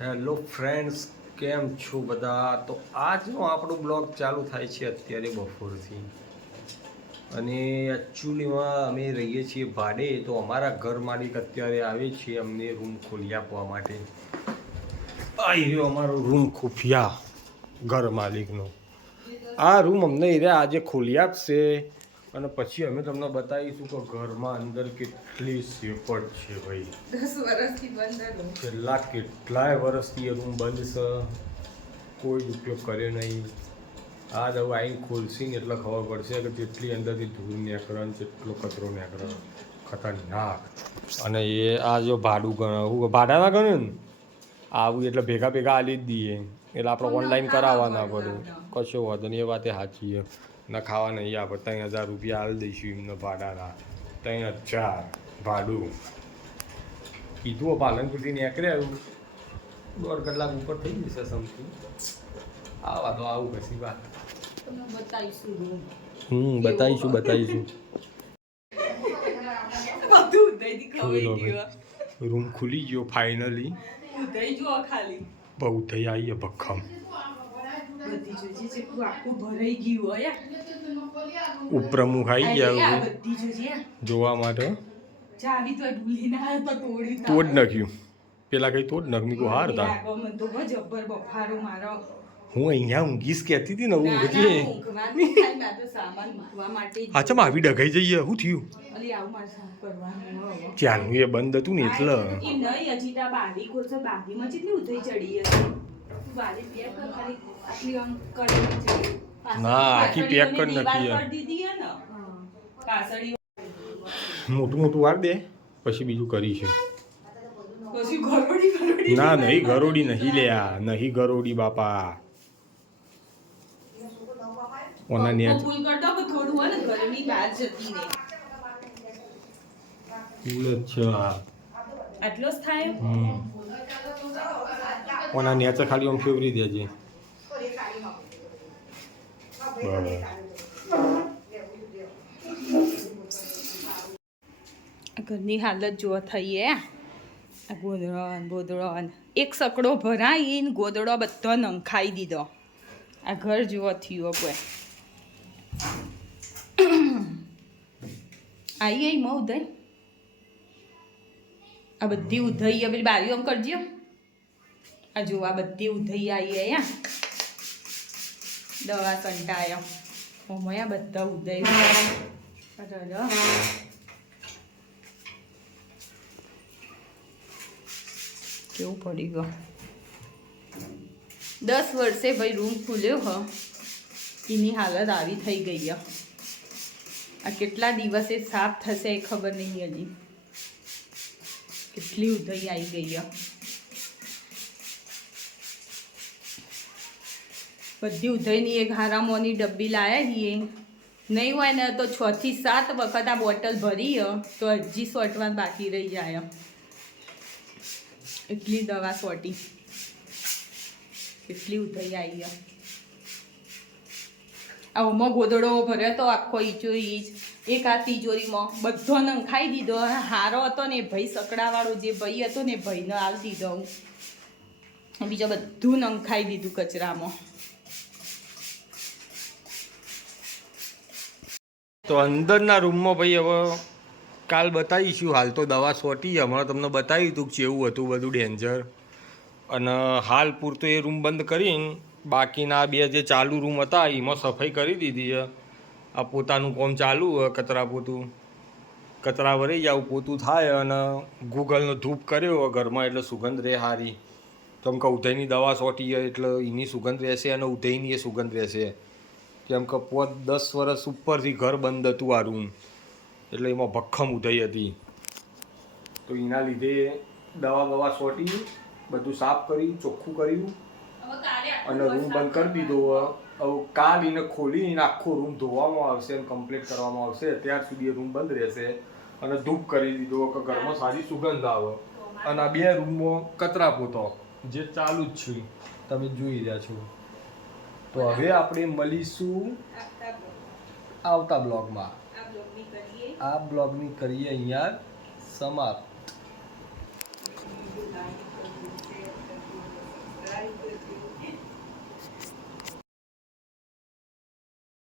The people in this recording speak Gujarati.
હેલો ફ્રેન્ડ્સ કેમ છો બધા? તો આજનો આપણો બ્લોગ ચાલુ થાય છે અત્યારે બપોરથી. અને એકચ્યુઅલીમાં અમે રહીએ છીએ ભાડે, તો અમારા ઘર માલિક અત્યારે આવે છે અમને રૂમ ખોલી આપવા માટે. આ રહ્યો અમારો રૂમ ખુફિયા, ઘર માલિકનો. આ રૂમ અમને એ આજે ખોલી આપશે. અને પછી અમે તમને બતાવીશું કે ઘરમાં અંદર કેટલી સેફટ છે ભાઈ. દસ વર્ષથી બંધ છેલ્લા કેટલાય વર્ષથી એ રૂમ બંધ છે. કોઈ જ ઉપયોગ કર્યો નહીં. આ દવા આવીને ખોલશી ને એટલે ખબર પડશે કે જેટલી અંદરથી ધૂળ નીકળે ને જેટલો કચરો નીકળે. ખતરનાક. અને એ આ જો ભાડું ગણે ભાડાના ગણે ને? આવું એટલે ભેગા ભેગા આલી જ દઈએ. એટલે આપણે ઓનલાઈન કરાવવાના પડે. કશો વાંધો નહીં એ વાતે સાચી છે. ના ખાવા નહીં આપે ત્રણ હજાર રૂપિયા આપી દઈશું એમને ભાડાના. ત્રણ હજાર ભાડું. કીધું પાલનપુરથી નીકળે આવ્યું દોઢ કલાક ઉપર થઈ જશે સમથિંગ આવા તો આવું પછી વાત. હમ બતાવીશું બતાવીશું. રૂમ ખુલી ગયો ફાઇનલી બહુ થઈ આવી ભક્કમ બધી જોજે જેટલું આખું ભરાઈ ગયું હોય ઉપરમુખ આવી ગયા બધી જોજે જોવા માટે. ચાવી તો ભૂલી ના તો તોડી તોડ નાખ્યું. પેલા કઈ તોડ નાખ મીકું હાર તા મને તો જબ્બર બફારો મારો. હું અહીંયા ઊંઘીશ કહેતી હતી ને હું ના, ના, ઊંઘજી ઊંઘવાનું થાય, મારે તો સામાન મૂકવા માટે જ. આ ચમ આવી ડઘાઈ જઈએ? શું થયું. ત્યાંનું એ બંધ હતું ને એટલે. કર, કરી છે. ના, આખી પેક કરી નાખી. કરી મોટું મોટું વાર દે પછી બીજું ગરોડી ગરોડી ના નહીં ગરોડી નહીં લ્યા નહીં ગરોડી બાપા. ઓના ને થોડું હોય ને ગરમી બહાર જતી રહે. અચ્છા આટલો જ થાય? ઓના નેચર ખાલી આમ ફેવરી દેજે આ ઘરની હાલત જોવા થઈએ. આ ગોદડો ને ગોદડો એક સકડો ભરાઈને ગોદડો બધો નંખાઈ દીધો. આ ઘર જુઓ થયો કોઈ આઈ આઈ મઉ ઉદય આ બધી ઉધઈ પેલી બારીઓ આમ કરજો આ જુઓ, આ બધી ઉધઈ આવી અહીંયા. દવા કંટાયો ઓમયા બધા ઉધઈ. કેવું પડી ગયો. દસ વર્ષે ભાઈ રૂમ ખુલ્યો હ. એની હાલત આવી થઈ ગઈ આ કેટલા દિવસે સાફ થશે એ ખબર નહીં હજી. કેટલી ઉધઈ આવી ગઈ બધી ઉધઈની એક હારામોની ડબ્બી લાયા છીએ નહીં હોય ને તો છ થી સાત વખત આ બોટલ ભરી તો હજી સોટવાનું બાકી રહી જાય એટલી દવા સોટી કેટલી ઉધઈ આવી આ આમાં ગોદડો ભર્યો તો આખો ઈચો ઈચ એક આ તિજોરીમાં બધો નંખાઈ દીધો હારો હતો ને ભાઈ સકડાવાળો જે ભાઈ હતો ને ભાઈને આવી દીધો હું. બીજો બધું નંખાઈ દીધું કચરામાં. તો અંદરના રૂમમાં ભાઈ હવે કાલ બતાવીશું, હાલ તો દવા સોટી, હમણાં તમને બતાવ્યું હતું કે કેવું હતું બધું ડેન્જર. અને હાલ પૂરતો એ રૂમ બંધ કરીને બાકીના બે જે ચાલુ રૂમ હતા, એમાં સફાઈ કરી દીધી છે. આ પોતાનું કોમ ચાલુ કચરા પોતું કચરા વળી જાવ પોતું થાય અને ગૂગલનો ધૂપ કર્યો ઘરમાં એટલે સુગંધ રહે સારી એમ કે ઉધઈની દવા સોટી એટલે એની સુગંધ રહેશે અને ઉધઈની એ સુગંધ રહેશે. કેમ કે પોત દસ વર્ષ ઉપરથી ઘર બંધ હતું આ રૂમ. એટલે એમાં ભક્કમ ઉધઈ હતી. તો એના લીધે દવા બવા સોટી બધું સાફ કર્યું ચોખ્ખું કર્યું. અને રૂમ બંધ કરી દીધો કાઢીને ખોલીને આખો રૂમ ધોવામાં આવશે અને કમ્પ્લીટ કરવામાં આવશે. ત્યાર સુધી એ રૂમ બંધ રહેશે અને ધૂપ કરી દીધો કે ઘરમાં સારી સુગંધ આવે. અને આ બે રૂમમાં કચરા પોતો, જે ચાલુ જ છે. તમે જોઈ રહ્યા છો. તો હવે આપણે મળીશું આવતા બ્લોગમાં. આ બ્લોગની કરીએ અહીંયા સમાપ્ત. Thank you.